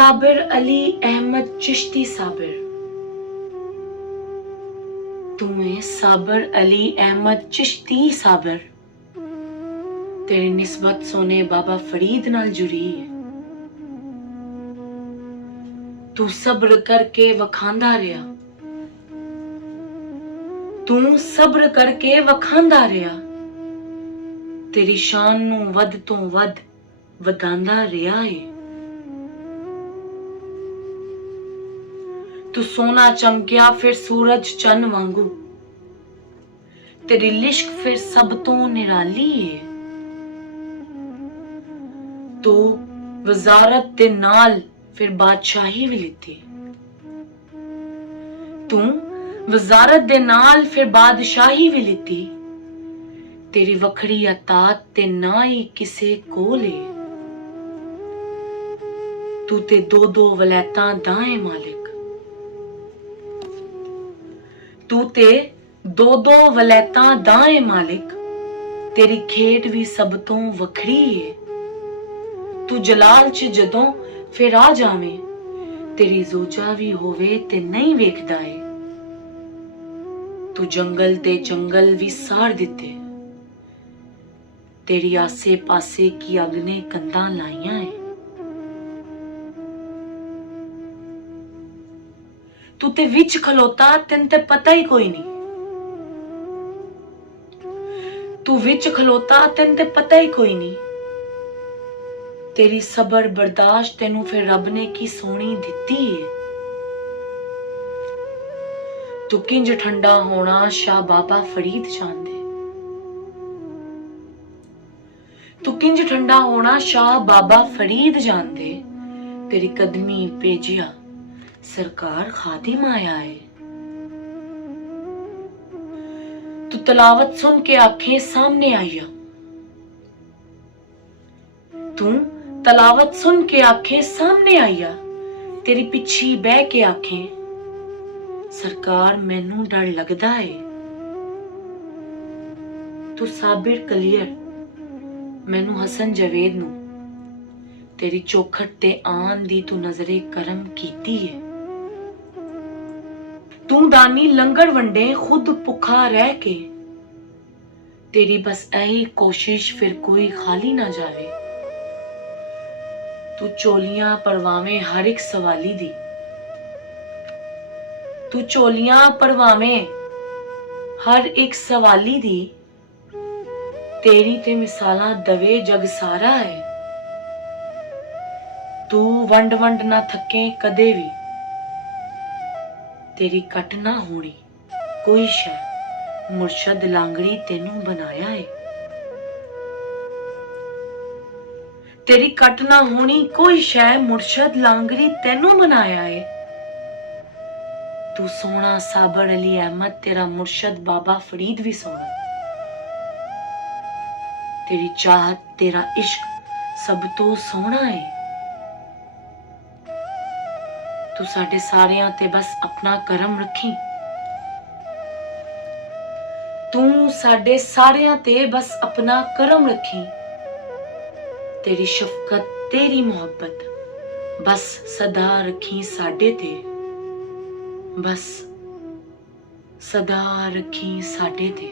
साबिर अली अहमद चिश्ती साबिर। तुम्हें साबिर अली अहमद चिश्ती साबिर। तेरी निस्बत सोने बाबा फरीद नाल जुड़ी है। तू सब्र करके वखांदा रहा, तू सब्र करके वखांदा रहा। तेरी शान नू वध तो वध वधांदा रहा है। तू सोना चमकिया फिर सूरज चन्न वांगू। तेरी लिश्क फिर सब तो निराली है। तू वजारत दे नाल फिर बादशाही भी लिती। तू वजारत दे नाल फिर बादशाही भी लिती। तेरी वखड़ी अतात ते ना ही किसे कोल है। तू ते दो दो वलैतां दाए मालिक। तू ते दो दो वलैतां दाए मालिक। तेरी खेड भी सब तो वखड़ी है। तू जलाल च जदों फिर आ जावे, तेरी जोजा भी होवे ते नहीं वेखदा है। तू जंगल ते जंगल भी साड़ दिते। तेरी आसे पासे की अग ने कंधां लाइयां है। तू ते विच खलोता तेन ते पता ही कोई नहीं। तू विच खलोता तेन ते पता ही कोई नहीं। तेरी सबर बर्दाश्त तेनू फिर रब ने की सोनी दिती है। तू किंज ठंडा होना शाह बाबा फरीद जानदे। तू किंज ठंडा होना शाह बाबा फरीद जानदे। तेरी कदमी भेजिया सरकार खादिम आया है। तू तलावत सुन के आंखें सामने आइया। तू तलावत सुन के आंखें सामने आइया। तेरी पिछी बह के आंखें सरकार मैनू डर लगदा है। तू साबिर कलियर मैनू हसन जवेद नू तेरी चौखट ते आन दी तू नजरे करम कीती है। तू दानी लंगर वंडे खुद भुखा रह के। तेरी बस यही कोशिश फिर कोई खाली ना जावे। तू चोलियां परवावे हर एक सवाली दी। तू चोलियां परवावे हर एक सवाली दी। तेरी ते मिसालां दवे जग सारा है। तू वंड वंड ना थके कदे भी। तेरी कट ना होनी कोई शै मुर्शद लांगड़ी तेनू बनाया है। तेरी कट ना होनी कोई शै मुर्शद लांगड़ी तेनू बनाया है। तू सोना साबिर अली अहमद तेरा मुर्शद बाबा फरीद भी सोना। तेरी चाहत तेरा इश्क सब तो सोना है। तू साडे सारियां ते बस अपना करम रखी। तू साडे सारियां ते बस अपना करम रखी। तेरी शफकत तेरी मोहब्बत बस सदा रखी साडे ते। बस सदा रखी साडे ते।